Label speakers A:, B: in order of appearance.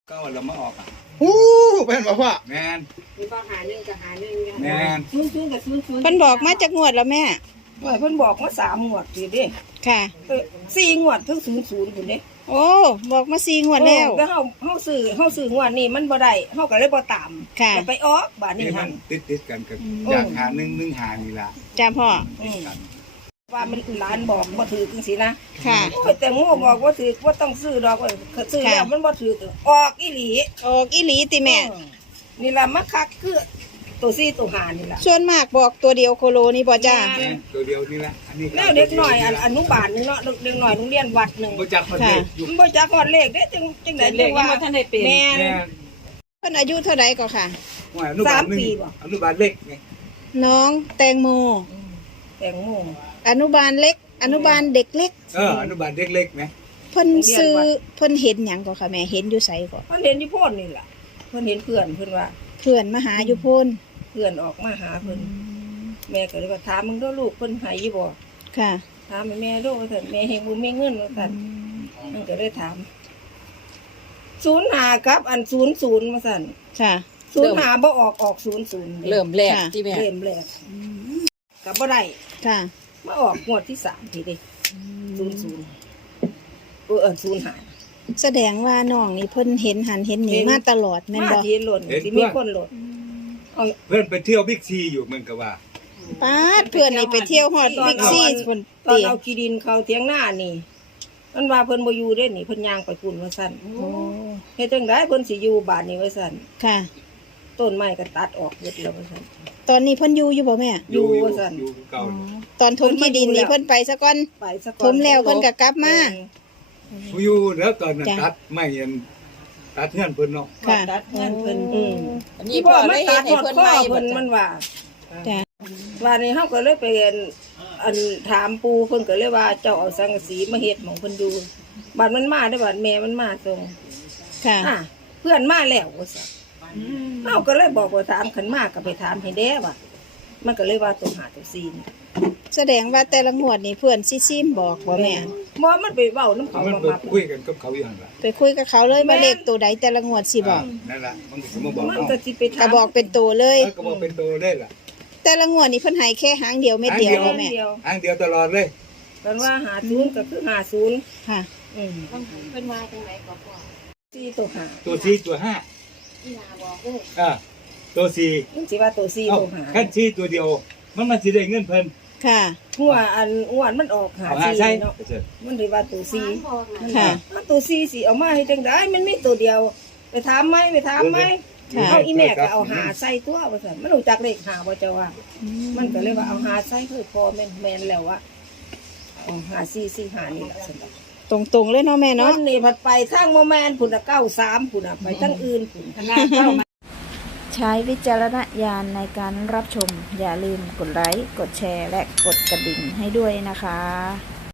A: ก็เรามาออกอ่ะ
B: เป็นบอกว่า
A: แมน
C: มีบ่หาหนึ่งกับหาหนึ่ง
A: แมน
C: ศูนย์กับศูนย์
D: เพิ่นบอกมาจากงวดแล้วแม่
C: เพิ่นบอกว่า3 งวดสิเด้
D: ค่ะ
C: 4 งวดถึง00พุ่นเด้
D: โอ้บอกมา4 งวดแล้ว
C: แล้วเฮาซื้องวดนี้มันบ่ได้เฮาก็เลยบ่ตามไปออกบาดนี้
A: มั
C: หั่น
A: ติดกันกับอยากหา1 1 หานี่ล่ะ
D: จ้าพ่อ
C: ว่ามันหลานบอกบ่ถือจังซี่นะ
D: ค่ะ
C: แต่โง่บอกว่าถือว่าต้องซื้อดอกซื้อแล้วมันบ่ถือออกอีหลี
D: ออกอีหลีติแม่
C: นี่ล่ะมาคักคือตัว4ตัว5นี่ล่ะ
D: ส่วนมากบอกตัวเดียวโคโลนี่บ่จ้า
A: ตัวเดียวนี่ละอันนี้
C: แล้วเด็กน้อยอนุบาลนึงเนาะเด็กน้อยโรงเรียนวัดนึง
A: บ่จักคนเลขอยู่
C: บ่จักฮอดเลขเด้จังได๋จังว่าท่านได้เป็นแม่
D: เพิ่นอายุเท่าใดก็ค่ะ
C: 3 ปีบ่
A: อนุบาลเล็กไง
D: น้องแตงโมอนุบาลเล็กอนุบาลเด็กเล็ก
A: อนุบาลเด็กเล็กไหม
D: เพิ่นซื้อเพิ่นเห็นหยังก็ค่ะแม่เห็นอยู่ไสก็
C: เพิ่นเห็นอยู่โพนนี่ล่ะเพิ่นเห็นเพื่อนเพิ่นว่า
D: เพื่อนมาหาอยู่โพน
C: เพื่อนออกมาหาเพิ่นแม่ก็เลยว่าถามมึงเด้อลูกเพิ่นให้อยู่บ่
D: ค่ะ
C: ถามแม่ดูว่าซั่นแม่เฮงบ่มีเงินว่าซั่นมันก็เลยถาม05ครับอัน00ว่าซั่น
D: ค่ะ
C: 05บ่ออก00
D: เริ่มแรก
C: ที่แม่เริ่มแรกก็บ่ได้
D: ค่ะ
C: มาออกงวดที่3ทีเด้0005
D: แสดงว่าน้องนี่เพิ่นเห็นหันเห็นหนีมาตลอดแม่นบ่
C: มาที่หล่นสิมีคนหล่น
A: เพื่อนไปเที่ยวบิ๊กซีอยู่เหมือนกับว่า
D: ป้าเพื่อนนี่ไปเที่ยวฮอดบิ๊กซีเพิ่น
C: ตอนเอาขี้ดินเข้าเถียงหน้านี่มันว่าเพิ่นบ่อยู่เด้นี่เพิ่นย่างไปพุ่นว่าซั่นโอ้เฮ็ดจังได๋เพิ่นสิอยู่บ้านนี้ว่าซั่น
D: ค่ะ
C: ต้นไม้ก็ตัดออกหมดแล้วว่าซั่น
D: ตอนนี้เพิ่นอยู่บ่แม่
C: อยู่ว่าซั่น
A: อยู่เก่า
D: ตอนถมที่ดินนี่เพิ่นไปซะก่อนถมแล้วเพิ่นก็กลับมา
A: อยู่แล้วตอนนั้นตัดไม้ยันตัดเงินเพิ่นเนาะ
C: ค่ะตัดเงินเพิ่นอันนี้พ่อเลยตัดให้เพิ่นใหม่เพิ่นมันว่า
D: จ้ะ
C: ว่านี่เฮาก็เลยไปอันถามปู่เพิ่นก็เลยว่าเจ้าเอาสังกะสีมาเฮ็ดหม่องเพิ่นอยู่บ้านมันมาได้บ้านแม่มันมาตรง
D: ค่ะ
C: เพื่อนมาแล้วว่าซั่นเฮาก็เลยบอกว่าถามขันมาก็ไปถามให้แด้ว่ามันก็เลยว่าตัว5ตัว4
D: แสดงว่าแต่ละงวดนี่เพื่อนซิมบอกบ่แม่
C: บ่มันไปเว้านำเขา
A: มาคุยกันกับเขาอยู่หั่นล่ะ
D: ไปคุยกับเขาเลยว่าเลขตัวใดแต่ละงวดสิบอก
A: นั่นล่ะมันก็สิมาบอก
C: มันก็สิไปถาม
D: ก็บอกเป็นตัวเลย
A: ก็บอกเป็นตัวได้ล่ะ
D: แต่ละงวดนี่เพิ่นให้แค่หางเดียวเม็ดเดียวบ่แม่
A: หางเดียวตลอดเลย
C: เพิ่นว่า50ก็คือ50
D: ค่ะ
C: เพิ่นว่าจังได๋ก็พอ4ตัว5
A: ตัว4ตัว5
C: อีหลาบอกเด้
A: อตัว4
C: มันสิว่าตัว4ตัว5
A: คัน4ตัวเดียวมันสิได้เงินเพิ่น
D: ค่ะ
C: หัวอันอ้วนมันออก54เนาะมันสิว่าตัว4
D: ค่ะ
C: ตัว4สิเอามาให้จังได๋มันมีตัวเดียวไปถามไหมเอาอีแม่ก็เอาหาใส่ตัวว่าซั่นมันรู้จักเลขหาบ่เจ้าว่ามันก็เลยว่าเอาหาใส่คือพอแม่นแล้วว่าเอาหา445นี่ล่ะซั่น
D: ตรงๆเลยเนาะแม่เนาะ
C: นี่ผัดไปทางโมแมนพุ่น93พุ่นไปทางอื่นพุ่นขนาดเข้ามา
D: ใช้วิจารณญาณในการรับชมอย่าลืมกดไลค์กดแชร์และกดกระดิ่งให้ด้วยนะคะ